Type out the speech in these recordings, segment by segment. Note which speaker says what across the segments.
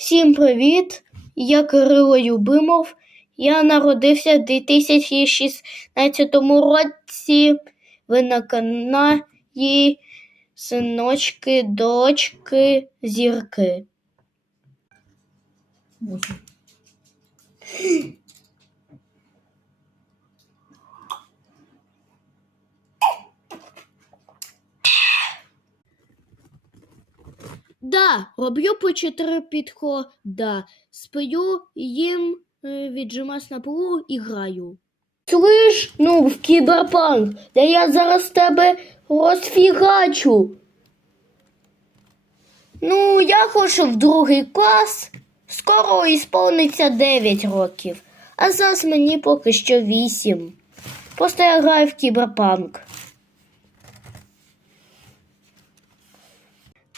Speaker 1: Всім привіт! Я Кирило Любимов. Я народився в 2016 році. Ви на каналі Синочки, дочки, зірки. Да, роблю по чотири підхода. Сплю, їм, е, віджимаюсь на полу і граю. Слиш, ну, в кіберпанк, де я зараз тебе розфігачу. Ну, я хочу в другий клас. Скоро ісповниться 9 років, а зараз мені поки що 8. Просто я граю в кіберпанк.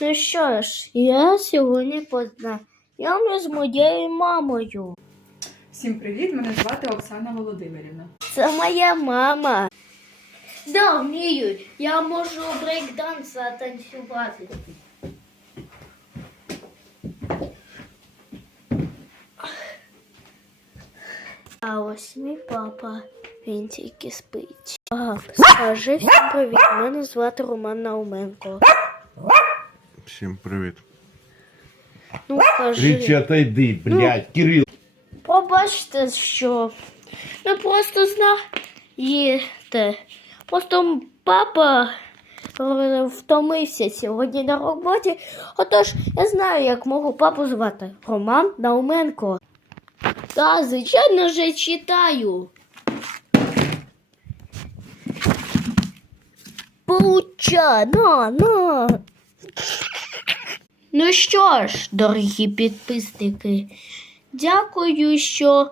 Speaker 1: Ну що ж, я сьогодні познайомлю з моєю мамою.
Speaker 2: Всім привіт! Мене звати Оксана Володимирівна.
Speaker 1: Це моя мама. Да, вмію. Я можу брейкданс затанцювати. А ось мій папа. Він тільки спить. Ага, скажи всім привіт. Мене звати Роман Науменко.
Speaker 3: Всім привіт.
Speaker 1: Ну.
Speaker 4: Річі, отойди, блядь, Кирил.
Speaker 1: Пробачте, що ви просто знаєте. Просто папа е, втомився сьогодні на роботі. Отож, я знаю, як мого папу звати. Роман Науменко. Та, звичайно вже читаю. Пауча, на, на. Ну що ж, дорогі підписники, дякую, що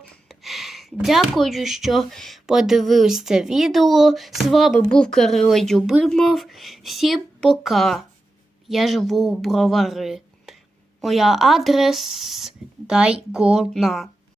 Speaker 1: дякую, що подивились це відео. З вами був Кирило Любимов. Всім пока. Я живу у Бровари. Моя адрес Дайгона.